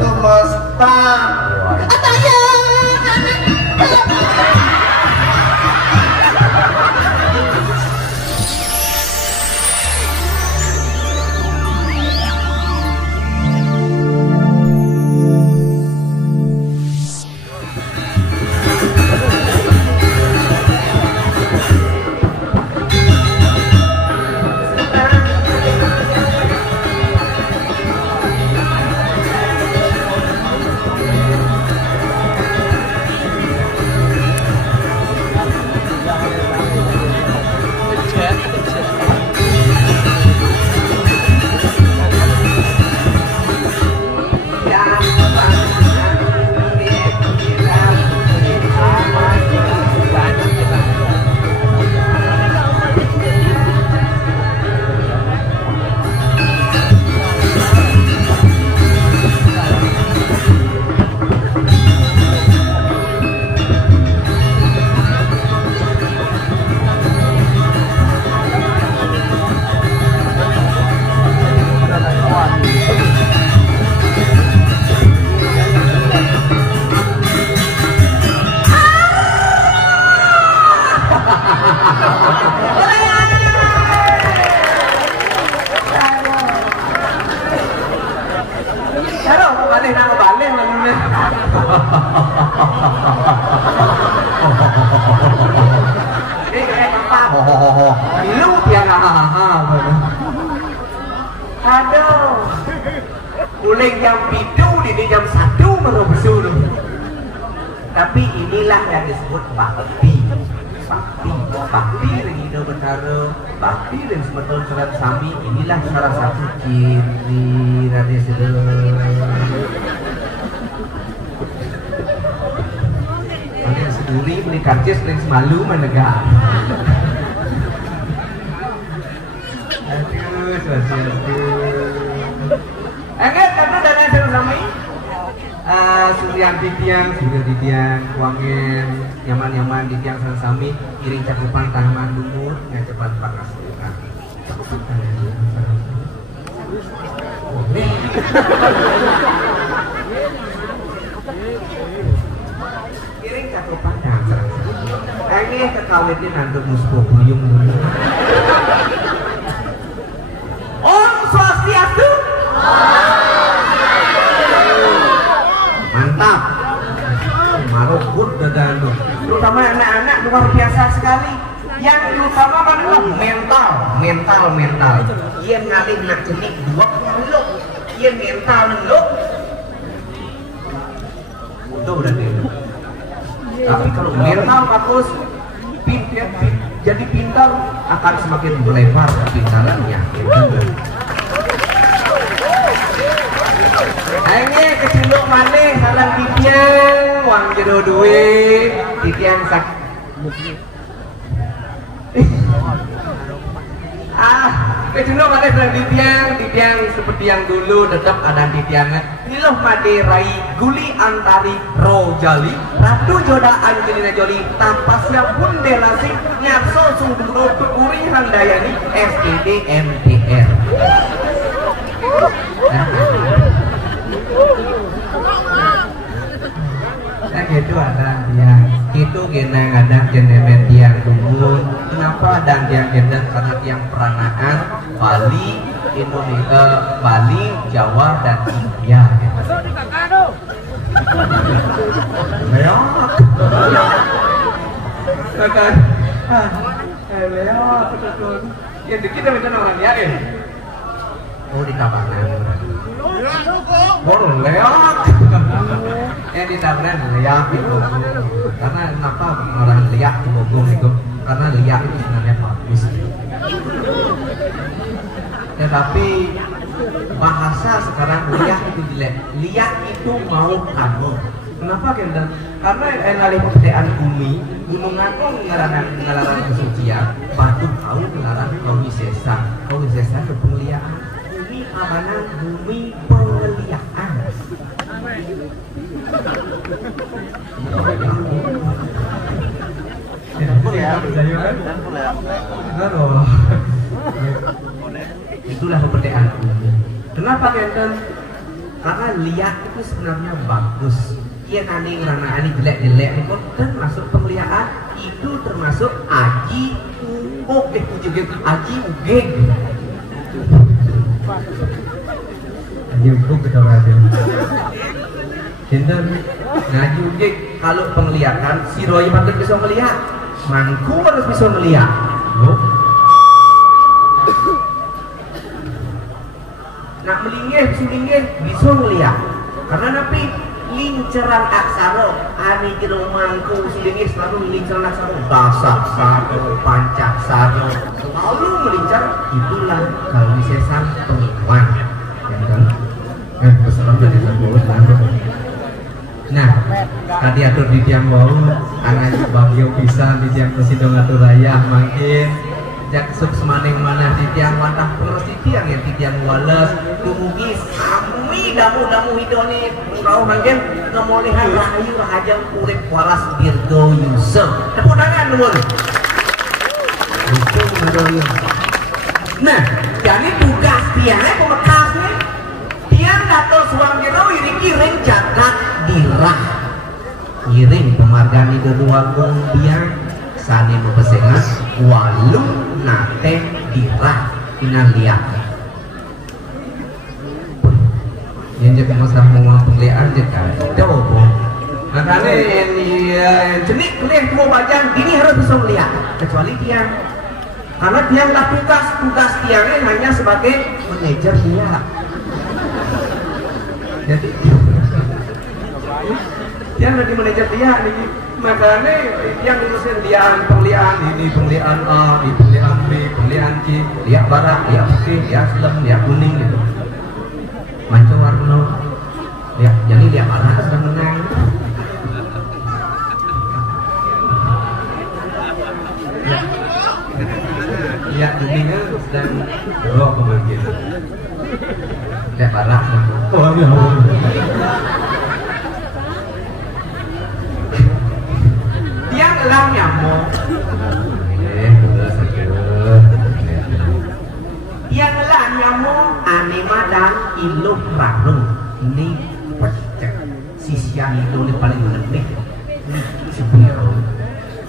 semesta. Lu tiara aduh mulai jam 7 di jam 1 merubuh. Tapi inilah yang disebut bakti. Bakti lagi do benaro, bakti dan sebetulnya surat sami. Inilah salah satu ciri dari sedulur. Kalian seduri beli karcis paling semalu menegak. Aduh, swastiastu. Enggak, karena dana surat sami. Surya di tiang, kuangin, nyaman di tiang sami, iring cakupan tanaman lumur, yang cepat panas luka. Iring cakupan tanaman. Ini kekawitin nanti muspo buyung. Om Swastiastu. Mantap, marukut dadanu. Terutama anak-anak luar biasa sekali. Yang terutama adalah mental. Ia ngalih nak jenik dua ngeluk, ia mental ngeluk. Itu berarti. Tapi kalau mental bagus, jadi pintar akan semakin melebar kepintarannya. Ini kecelok mana salam titiang wang jedo duit titiang sak kecelok mana salam titiang seperti yang dulu tetap ada titiangnya. Inilah made rai guli antari rojali ratu joda angelina joli tapasnya pun delasi ngarso sungguh puri handayani SPD MTR. Nah gitu ada yang itu genang ada jenemen tiang dumun. Kenapa ada tiang gendang? Karena tiang peranaan Bali, Indonesia, Bali, Jawa dan India. Leok, kan? Leok, betul. Yang kita macam orang ya? Oh di kabangan. Leok. Di tabanan liak itu. Karena kenapa orang liak di Bogor itu? Karena liak itu sebenarnya bagus. Tetapi bahasa sekarang liak itu jelek. Liak itu mau kamu. Kenapa kan? Karena enalih pekerjaan bumi, gunung agung ngelaran kesucian, batu kau ngelaran kawisesa ke pengliaan. Bumi amanah, bumi pengliaan. Itulah kepercayaan. Kenapa kenten? Karena liak itu sebenarnya bagus. Iya nanti karena ini jelek-jelek itu termasuk pemeliharaan, itu termasuk aji ugog juga aji ugeg. Aji ugog kita berarti. Cinta ngaji ugeg kalau penglihatan si Roy patut bisa melihat, mangku harus bisa melihat. Nak melinggih, bisa melihat. Karena napi linceran aksara ani jero mangku selinggih selalu linceran aksara dasar satu pancak satu selalu melincar. Itulah kalau disesan pengumuman ya kan pesanan dari sebuah lanjut. Nah tadi atur di tiang bau anak bagio bisa di tiang Presidong atur raya makin jak sub semaning mana di tiang wantah terus di tiang yang di tiang wales dumugi sami damu hidoni kau mangken ngemolehan rahayu rahajang urip waras dirgo yusuf tepuk tangan dulu. Nah jadi tugas tiangnya pemekas nih tiang datul suang kita iring jagat dirah iring pemargani kedua kumbiang sani mempesengan walu nate dirah inan liat yang jadi masalah mengulang pengliaan juga coba makanya yang jenik kuliah dua bajang ini harus bisa melihat kecuali tiang karena tianglah tugas tiangnya hanya sebagai manajer dia jadi tiang lagi manajer dia nih makanya yang diurusin pengliaan ini pengliaan A, ini pengliaan B, pengliaan C, lihat barat, lihat putih, lihat hitam, lihat kuning gitu. Manco warna, lihat jadi lihat barat sedang menang. Lihat kuningnya sedang dorong kebagian. Lihat barat, oh ya. Yang elang nyamuk yang elang nyamuk anima dan iluh rarung ini pecek sisian itu ini paling lebih ini sepiro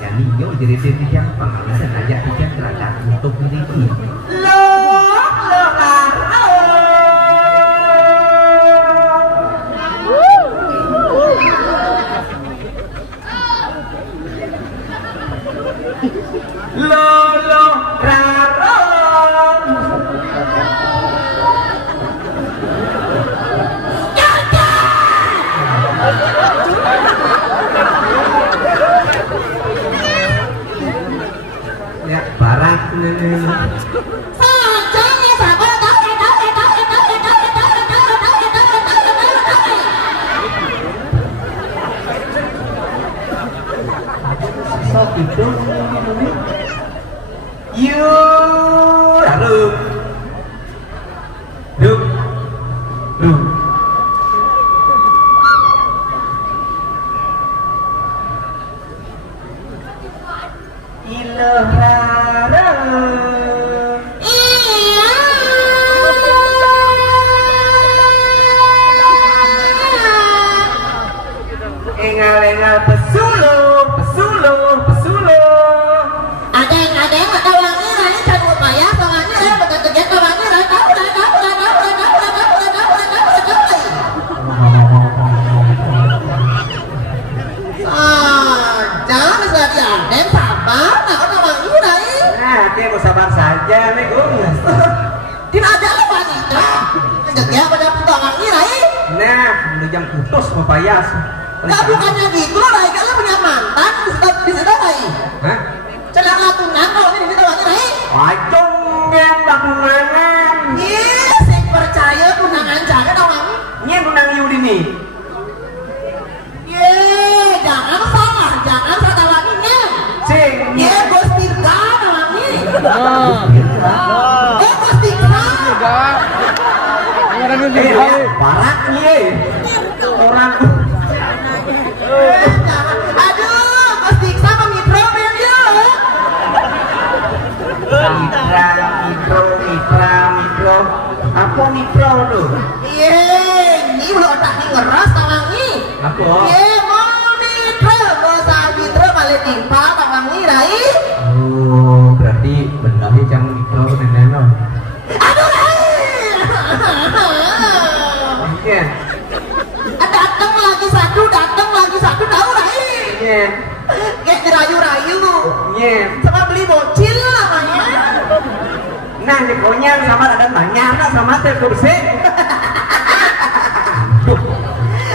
yang ini jadi diri yang pengalaman aja dia terhadap untuk diri loh Lolo Raron ya barat sok itu lalu engal pesulu sabar saja nih gus tidak ada apa wanita kerja pada pertolongan ini nah jam putus papayas nggak bukannya gitu lah kalau punya mantan di situ lagi hah celah latungan kalau ini di situ lagi wajong yang latungan iya saya percaya tunangan jaga dong ini tunang Yudi nih ye jangan salah wanginya sing ye bos tirga barat nih orang aduh pasti sama mikro ya mikro apa mikro tuh iya ini kok. Timpa wangi Rai. Oh, berarti benarnya jangan itu nenek lo. Aduh Rai. Iya. Datang lagi satu tahu Rai. Iya. Kayak dirayu-rayu. Iya. Sama beli bocil namanya. Nah, nyekonya sama ada banyak sama teh kursi.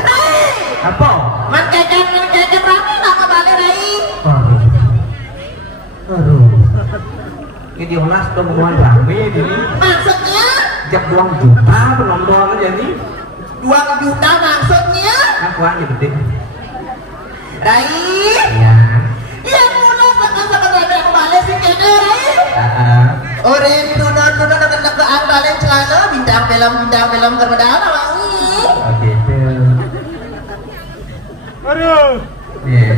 Rai. Apa? Man keken rame nama balik Rai. Aduh. Ini diolah temuan rame ini. Maksudnya? Jak 2 juta penonton jadi. 2 juta maksudnya? Akuan gede. Rai. Ya. Yang mula sama rame yang balik sih kene Rai. Orang tunan nege-negean balik celana bintang film kemudahan wangi. Oke tuh. Aduh. Iya.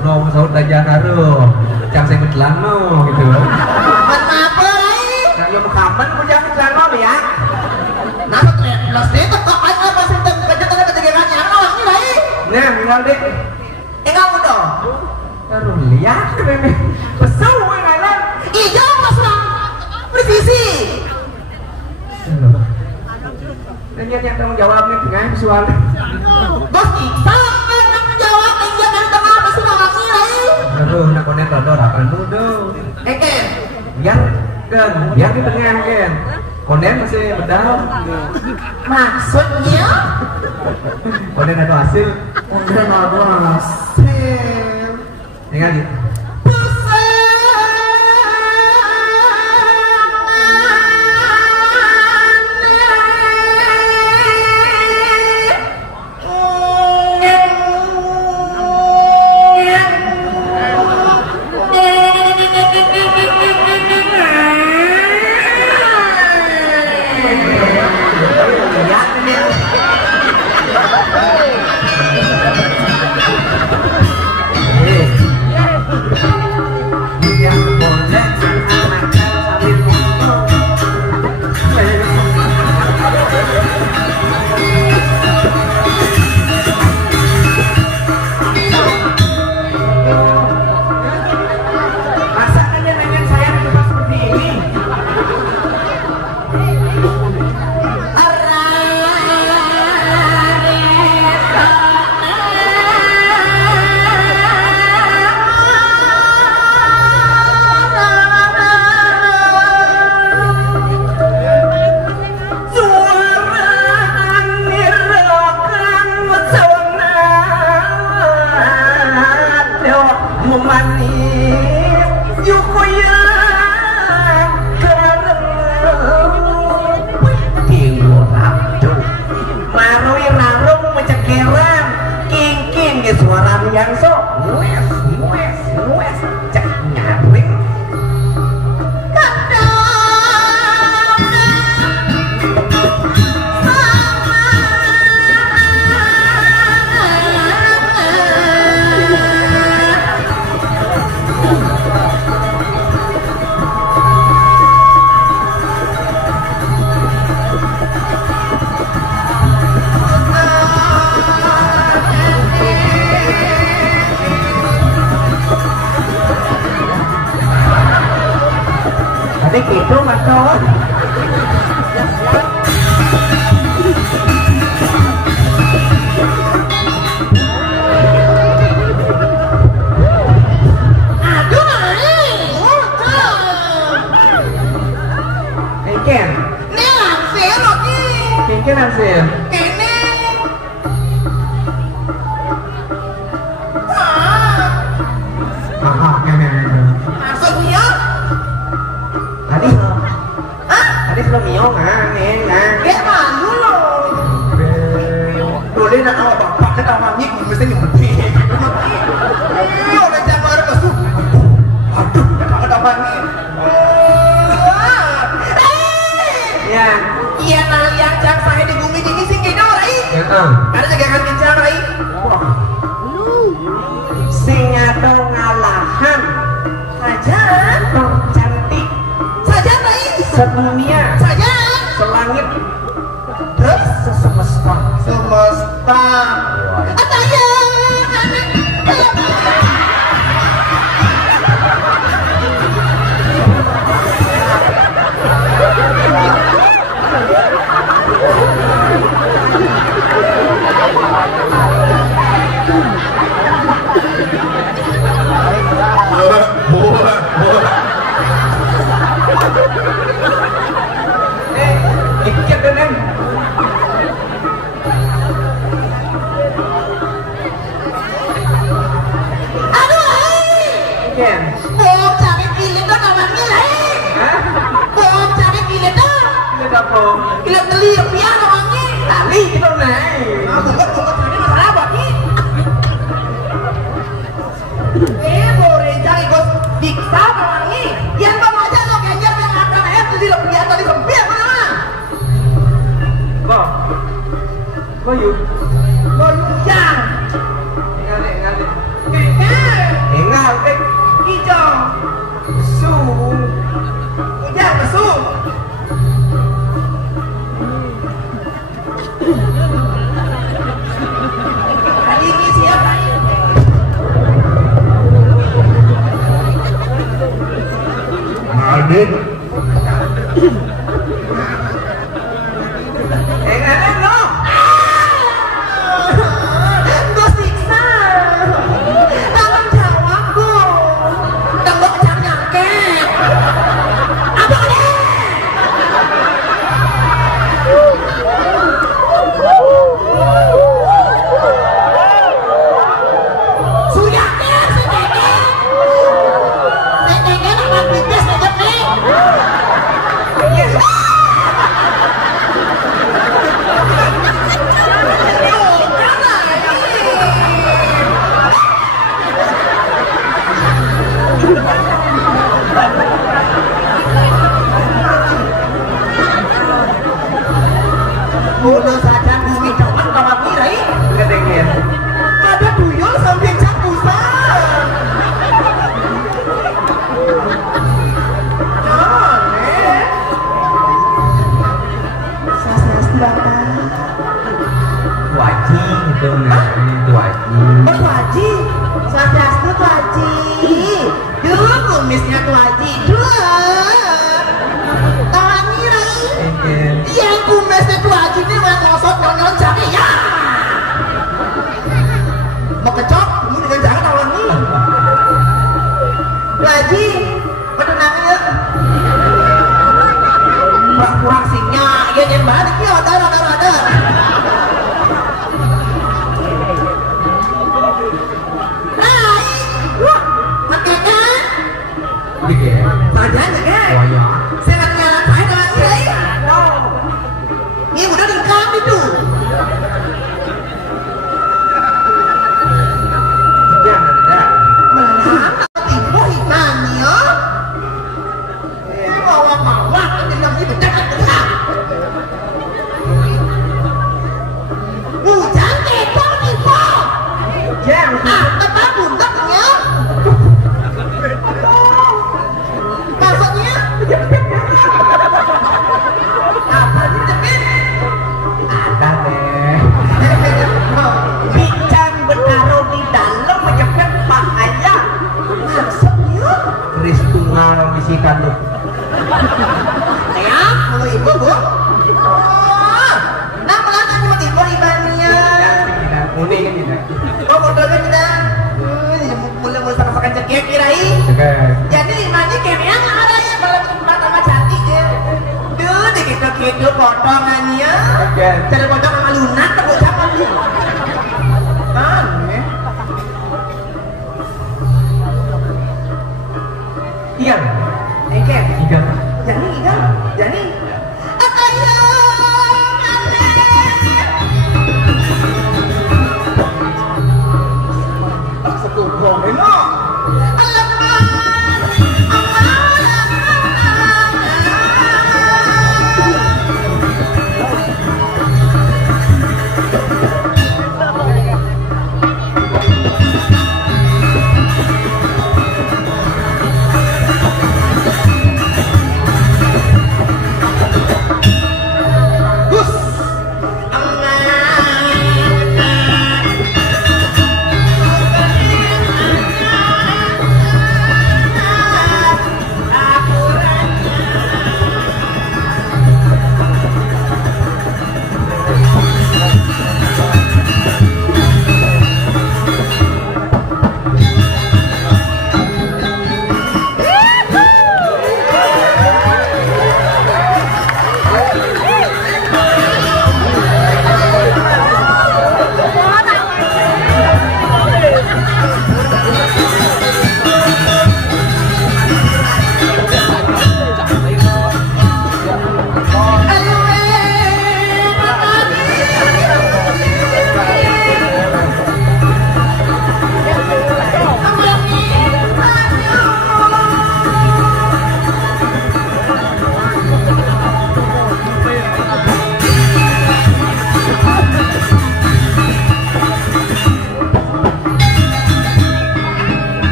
Nong saud aja haru. Cang saya betelano gitu. Kenapa Rai? Nah, yo kapan ku jangan betelano ya? Nah, plus itu kok aja pasti kejetan kejegerannya wangi Rai. Nah, tinggal deh. Kamu dong. Aduh, lihat ini. Besar gue ngalan. Iya Mas Bang. Presisi. Ternyata yang tanggung jawabnya dengan visual. Bos kita tanggung jawab yang jangan tengah pasti wangi Rai. Aduh, nak konek rodor akan duduk. Ken. Yang kan, yang di tengah kan. Konek masih bedal. Maksudnya? Konek ada hasil. Udah ada hasil. Tinggal gitu. Suara yang sok mues cek nyaring Adik itu Mas Kawan. Aduh Rai. Ken. Ini langsir lagi. Ken hasil. Ini. Maksudnya? Tadi sebelum miong Kayak malu loh. Dulu nak awak bapak kita wangi mesti nyempetin. Orang jamar masuk. Aduh, ada wangi. Ya. Iya nah yang jam saya di bumi ini sih kayaknya Rai. Ada jagaan kencang Rai. Singa dong ngalahan Saja. cantik Saja Rai. sedunia Saja. selangit Terus sesemesta Semesta. Ataya. Ikut dan Ken. Bom cari kilit dah namanya lah. Bom cari kilit dah. Kilit apa? Kilit teli rupiah namanya. Tali kita naik. Aku ini masalah apa ni? Boleh cari bos diksa namanya. Yang bawa aja lo kejar yang akan teli rupiah tadi rupiah mana? Kau yuk. Yang. Ingat. Ingat. Hijau. Su. Hujan masuk. Hari ini siapa? Adit. Ingat lo. Gue siksa. Tolong jawab gue. Tengok nyangket. Apa ini? Suyaknya si Dede. Si Dede nama bibis aja nih. Udah saja bumi coba kamu kira Kedengen. ada tuyul sampai capusan. Aneh. Sastra. Waji itu nah ini waji. Oh Tuaji, Swastiastu Tuaji. Dulu kumisnya Tuaji. Tahan ngira. Yang kumisnya Tuaji ini mau ngosot nyonyon cari ya. Mau kecok, ini dengan cara tawan nih. Tuaji, bertenang ya. Kurang sinya, ya yang balik ya, ada. Padahal kan? Saya nggak ngapain dengan dia. Ini udah lengkap itu. Melang tipu hitamnya. Bawa kan dalam itu dekat. Hujan tipu. Tetap bundaknya. Maksudnya apa dijepit? Ada deh. Bincang bertaruh di dalam menyebut bahaya. Maksudnya? Keris tunggal bisikan tuh. Ya, kalau ibu bu. Nah, melangkah cuma tipu ibannya. Unik kan tidak? Oh, modelnya kita. Mulai masakan cekik kirai. Jadi imani kemana ada ya kalau tempat sama cantik ya. Duh, dikit-dikit potongannya. Cara potong sama lunak tak bocah kan. Aneh. Iya. Eke. Tiga. Jadi. Akayo. Tak setuju. Enak.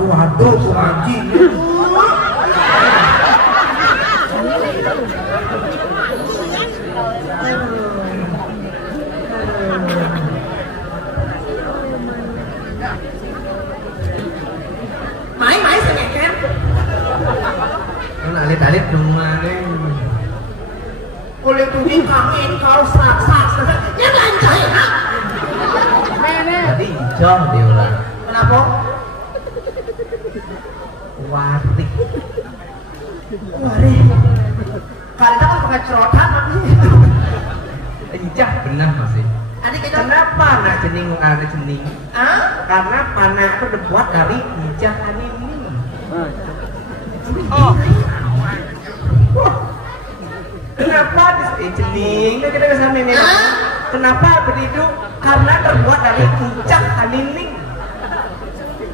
Waduh, anjing. Mai sengeker. Alit-alit rumah nih. Oleh tuding angin kau sak. Yang lancah ya. Tadi hijau dia orang. Kenapa? Warik. Karena kan pakai cerotan tapi. Ijah benar masih. Adik kita. Kenapa nak cening ada cening? Ah? Karena panah itu dibuat dari ijah animi. Oh. Kenapa cening? Kita kesana ini. Kenapa begitu? Karena terbuat dari ijah animi.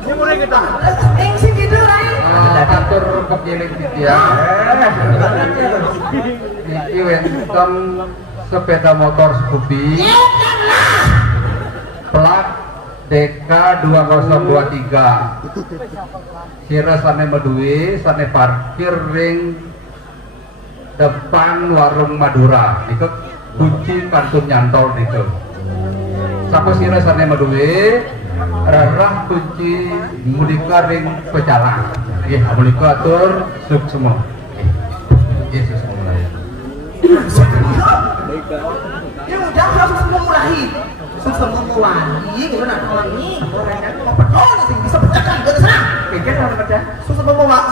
Ini mulai kita. Sih gitu lain. Atur kepilih ya. Iki Winston sepeda motor Scoopy. Plat DK 2023. Kira sane meduwi, sane parkir ring depan warung Madura. Itu kunci kantun nyantol itu. Sapa sira sane meduwi, rarah kunci mudika ring pecalang. Nggih, mudika atur suk semua. Nggih, suk semua ya. Ya udah langsung semua mulai. Semua mulai, gimana ini? Orangnya mau pedon sih bisa pecahkan ke sana. Pikir apa pecah? Semua mulai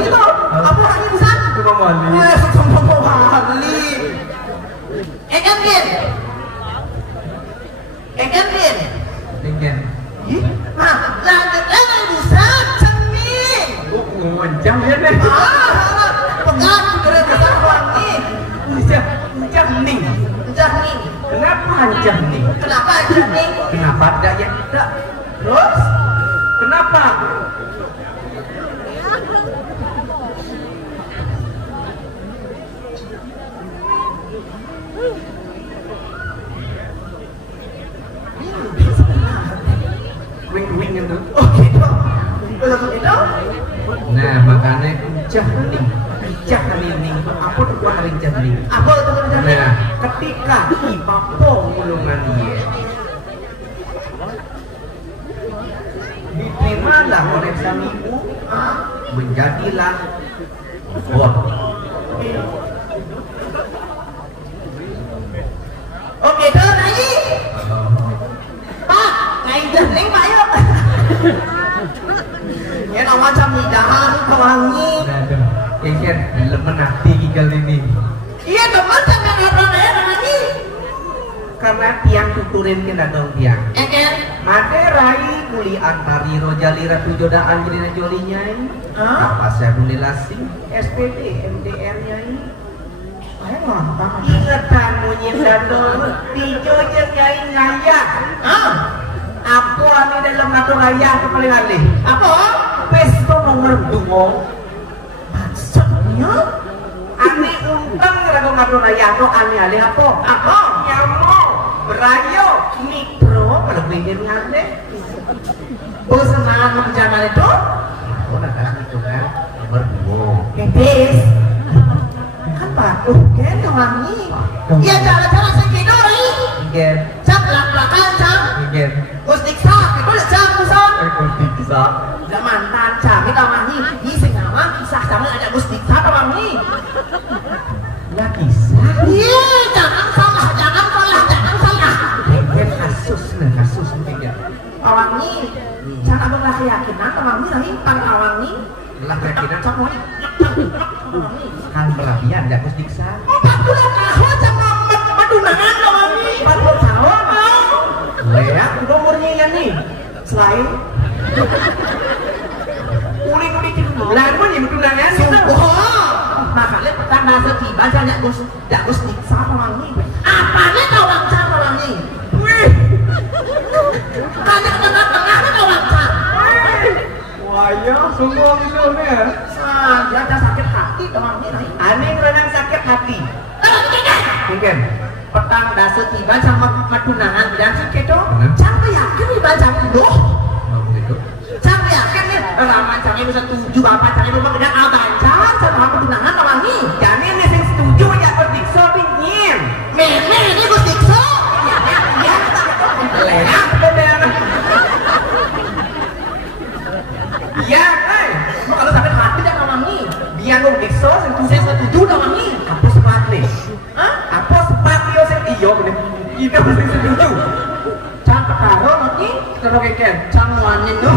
itu apa hanya bisa? Semua mali. Semua mulai. Enggan. Ingin. Nah, lanjut bisa cening. Mencang ya deh. Pegang gara-gara wangi. Mencang ning. Cening. Kenapa hancang ning? Kenapa cening? Kenapa ada ya? Terus? Kenapa? Wing itu. Oh gitu. Betul itu? Nah makanya ucah ning. Apa tuh buat hari ning? Apa itu betul? Nah ketika ipapo mulungan dia diterimalah oleh sang ibu, menjadilah bot. Oke, tuh lagi. Pak, kain jening Pak yuk. Ya nama macam hidangan kewangi. Kayaknya lemen hati kali ini. Iya teman sama orang-orang lagi. Karena tiang tuturin kita dong tiang. Eker. Mate rai kuli antari rojali ratu jodaan jadi jolinya ini. Apa saya lasing SPD MDR-nya ini. Saya ngomong. Ingatan munyin dadol dijoja nyai ngaya. Apa ini dalam ratu raya kepaling alih? Apa? Pesto nomor 2. Maksudnya? Ane Tang rago ngatur raya no aneh-aneh apa? Apa? Nyamo, berayo, mikro, kalau pengen ngane. Bosenan menjangan itu? Oh, nah itu kan nomor 2. Kepes. Kan bagus kan wangi. Iya cara-cara segitu rai. Iya. Cak belak-belakan cak. Iya. Mustiksa itu udah cak muson. Bisa. Udah mantan cak kita wangi. Di sengawa kisah sama ada mustiksa apa wangi. Ya kisah. Iya jangan salah, jangan salah, jangan salah. Mungkin kasus mungkin ya. Awangi. Cak abang lah keyakinan awangi rai pan awangi. Lah keyakinan Cak wangi. kan berlebihan ya kustiksa. 40 tahun sama madunangan awangi. 40 tahun. Leak udah umurnya ya nih. Selain uling-uling bulan pun yang tunangan Sungguh. Makanya petanda setiba banyak gus diksa awangi. Apanya kawang cak awangi? wih Banyak tengah-tengah kawang cak. wah ya sungguh misalnya Saya ada sakit hati awangi rai. aneh renang sakit hati mungkin Petang dasa tiba sama madunangan bilang sih gitu. Hmm. Jangan yakin nih baca doh. begitu Jangan yakin nih. Raman jangan bisa tujuh bapak jangan lupa tidak abancan sama madunangan awangi. jadi ini yang setuju ya berdikso dingin Meme ini gus dikso. Ya. leak bener iya kan Mau kalau sakit hati jangan awangi. biar berdikso Saya setuju awangi. apa sepat nih Hah? apa sepat yo sing iyo bener itu mesti setuju Jangan perkara nanti. terus keken Jangan wanin dong.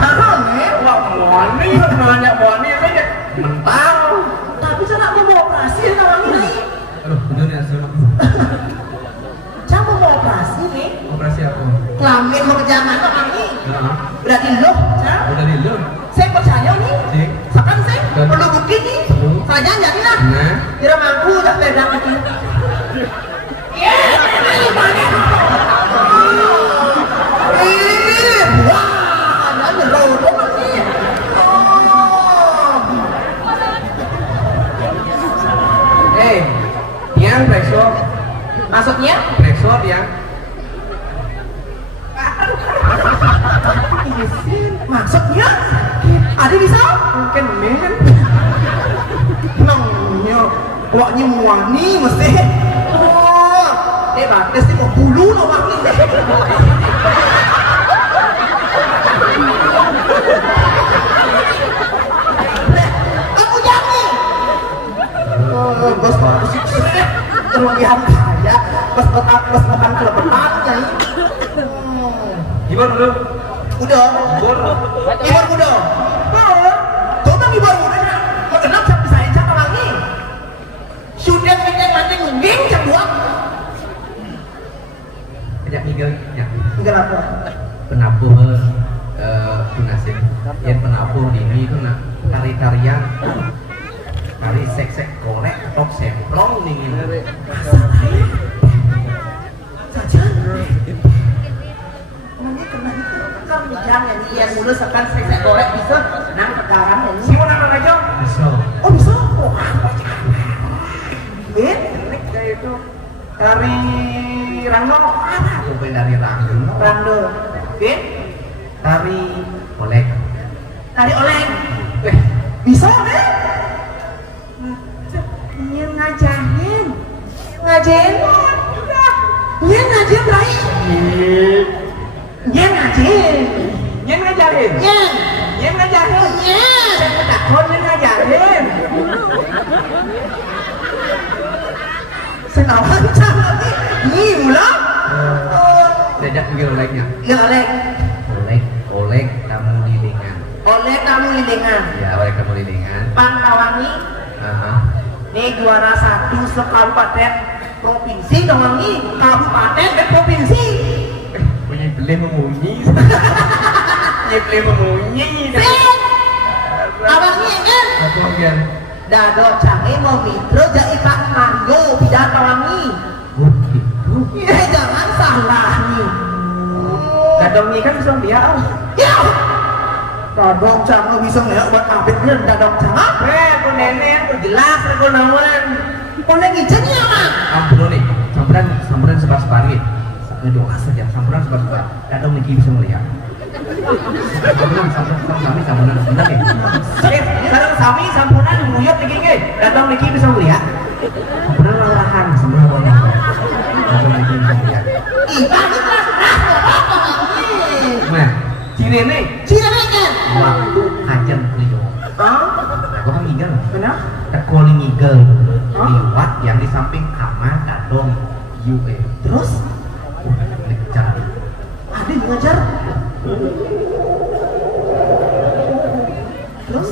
Jangan nih. wah moni banyak moni saja mental Tapi saya nak mau operasi nih awangi nih. aduh bener ya sama Jangan mau operasi nih. operasi apa Kelamin mau kejangan awangi. nah Berarti loh, Cak. udah di lu Saya percaya nih. sih Sekarang saya Dan- perlu bukti nih. Perlu. Saya jadi lah. nah Kira mampu tak pegang lagi. Iya, ini mana? Wah, ada bau banget nih. yang breakso Maksudnya? breakso yang Maksudnya? Ada bisa? mungkin men Nongnya, waknya wani mesti. Oh, batas ni mau bulu no wani. Aku jangan. Bos musik kelebihan kaya, bos betan kelebetannya. gimana bro Udah, gimana ibar udah. Coba ibar udah. Kenapa sampai saya cakap lagi? Sudah mati nging jam 2. kejak migel ya Enggak apa. penabuh tunasin yang penabuh ini itu nak tari-tarian tari sek-sek kolek top semplong dingin Masalahnya saja. Nanti kena itu kan jangan yang mulus akan saya korek bisa nang tegaran ini. si mana aja bisa Oh bisa? Oh apa? Ben? kayak itu tari rangno apa tuh dari rangno Rando. Ben? tari kolek Tari oleng. Bisa Ben? Iya ngajarin. Ngajarin? Iya ngajarin baik. Iya ngajarin. yang ngajarin Iya. yang ngajarin Iya. saya takut yang ngajarin Senawan cantik. Ini mula. diajak pikir oleknya Ya oleh. olek kamu lilingan Oleh kamu lilingan. ya oleh kamu lilingan Pantawangi. Ini juara 1 sekabupaten provinsi dong Wangi. Kabupaten dan provinsi. punya beli memunyi punya beli memunyi Sip. Abangnya kan? aku mungkin Dado canggih mau mitro jadi ikan mango pidato Wangi. gitu Ya jangan salah nih. kadang ini kan bisa dia Ya. Radong cang bisa ngeliat buat abitnya dadong cang apa? Ku nenek ku jelas ku nawan. Konek ijennya mah. Ampun nih, samperan sebar-sebar nih. Doa saja, samperan sebar-sebar. Dadong niki bisa melihat. Samperan sebentar nih. Sekarang sami sampunan nguyot niki nggih. Dadong niki bisa melihat. Samperan lalahan, samperan lalahan. Dadong niki bisa melihat. Ih, balik lah. Nah, Cirene kan? waktu kajeng beliau. Aku kan ngigel. Benar? Tekoli ngigel. Liwat yang di samping kamar Dadong UE. Terus? Ngejar. Ada yang ngajar? Terus?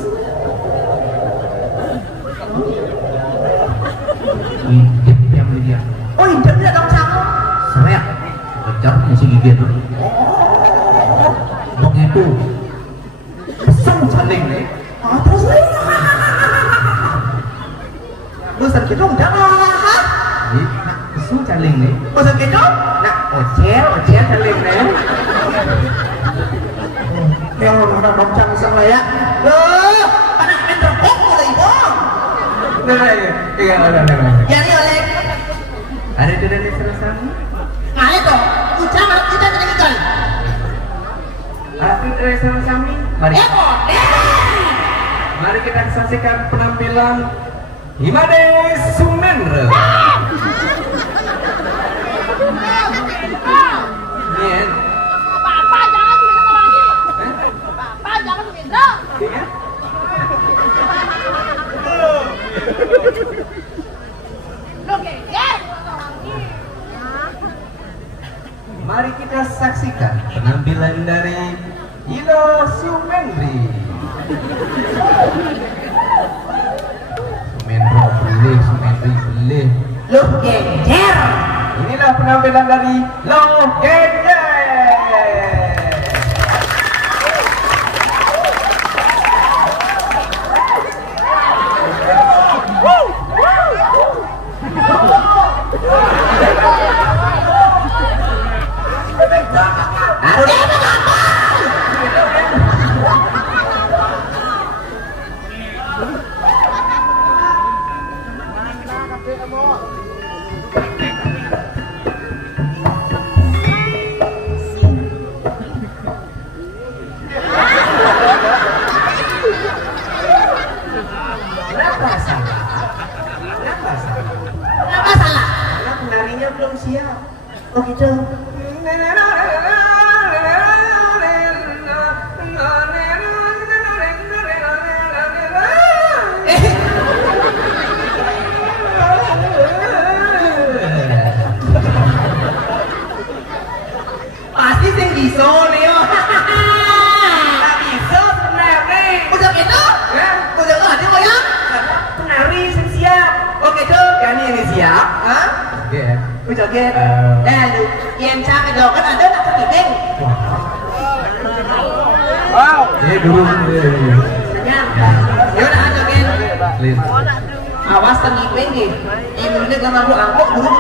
Intip yang beli dia. Oh, indep dia dong cang. Saya ngejar masih gigit. Begitu pesan saling nih. Terus nih. Bosan gitu udah lah. Pesan saling nih. Bosan gitu? Nah, ocel saling nih. Ya udah dong cang iseng lah ya. Loh, anak main terbok mulai ibu. Iya. Jadi oleh. Ada itu dari selesai. Nah itu, ucap kita tidak ikan. Aku dari sama-sama. Mari kita saksikan penampilan Himade Sumendra. Iya. Bapak jangan begitu lagi. Bapak jangan begitu. Iya. Lo geger. Mari kita saksikan penampilan dari Ilo Sumendri. Sumendri belih. Lu geger. Inilah penampilan dari Lo Geger. Kenapa salah? Karena penarinya belum siap. Oh gitu. Pasti sing bisa Leo. Tak bisa penari. Udah gitu? Ya, Udah nggak ada mau ya? penari yang siap. Oh gitu. Yani ini siap. Hah? Iya. Udah gitu. Lu yang capek dong kan ada nak kepiting. Wow. Dulu. Senyap. Ya udah ada gitu. Lin. Awas terngipin nih. Ini gak mampu angkut buru.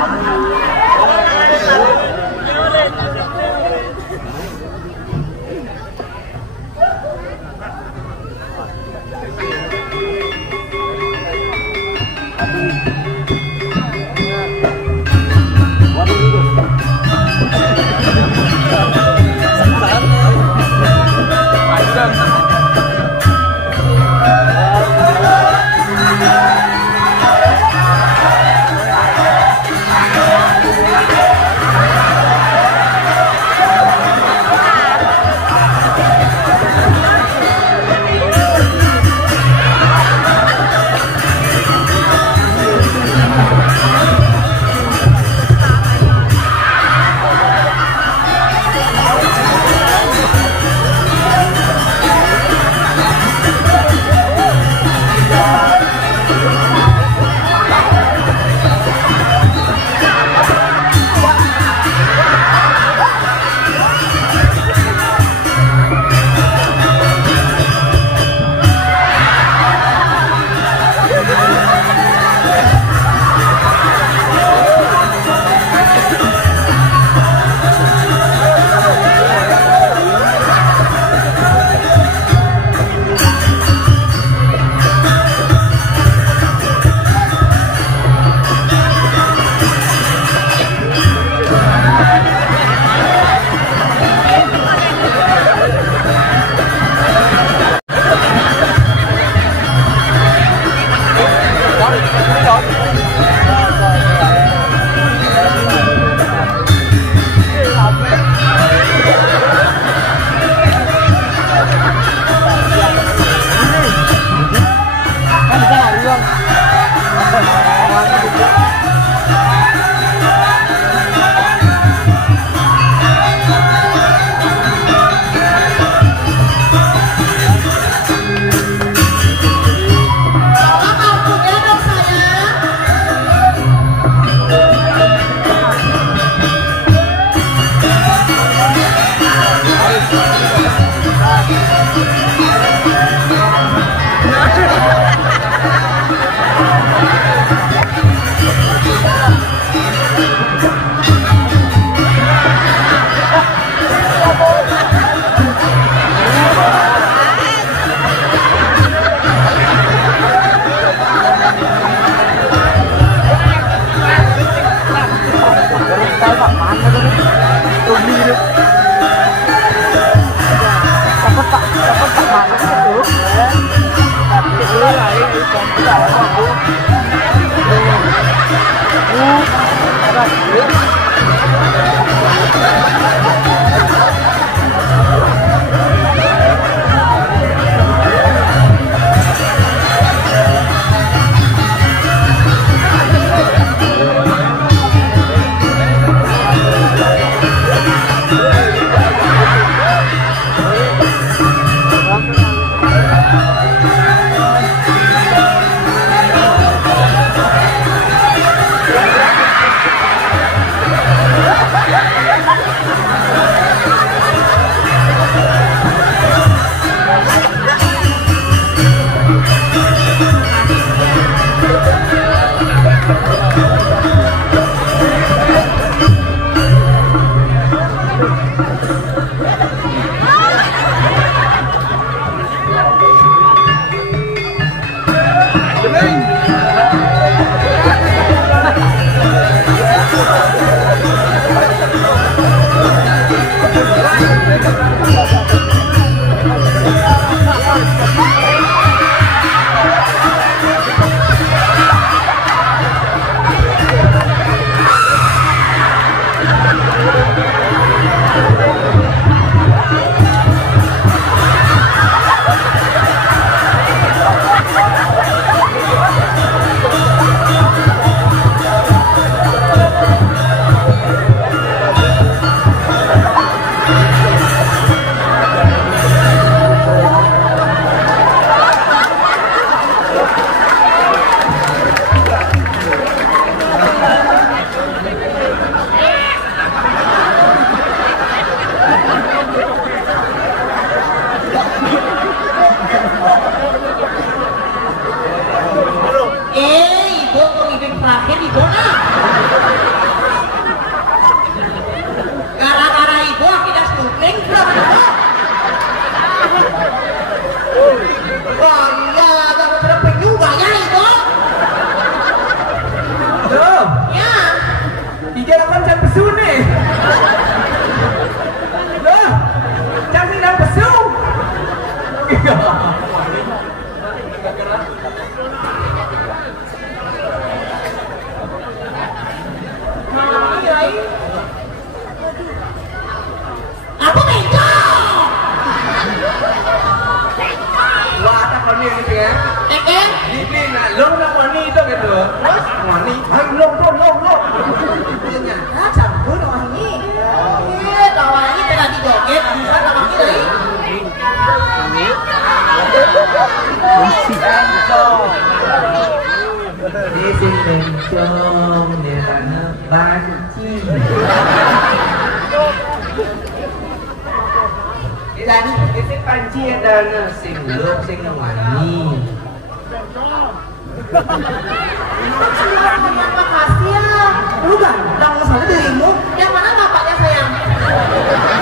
Makasih ya. Lu ganteng, soalnya dirimu. Yang mana bapaknya sayang?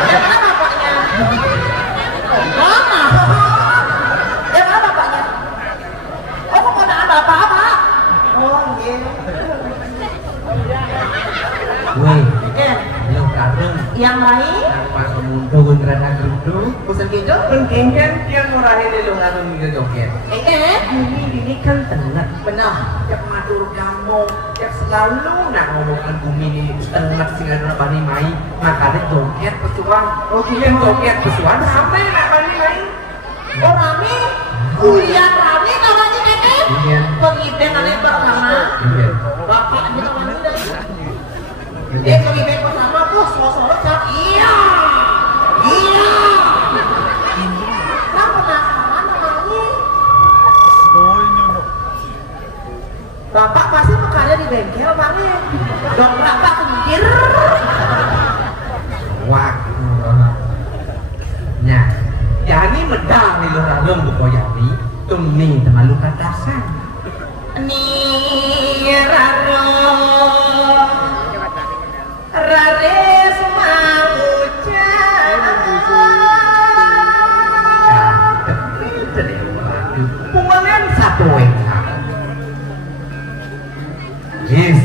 Yang mana bapaknya? Mana? Yang mana bapaknya? Oh, keponakan bapak apa? Oh, iya. Woi, Eh, lo karung yang lain? pas kemundur rada gendut Bosan gitu? penting kan yang murahin lo karung juga joget. Bumi ini kan tenet Benar. tiap matur kamu tiap selalu nak ngomongkan bumi ini tenet sing ada bani mai makanya joget pesuan yang joget pesuan sampai nak bani mai Oh, rame? Kuliah rame kawannya Keke? Iya. Pengibeng kalian pertama? Iya. Bapaknya kemana dari? Dia pengibeng pertama, bos, solo cak. Iya. Iya. Kan penasaran namanya? Bapak pasti bekerja di bengkel, Bang. Dongkrak Pak kemukir. Wah, nah, yani medang ni lo ralung bukoyani, tumni temalu katasan. Ni raro rares Pumangan satu weka. Yes.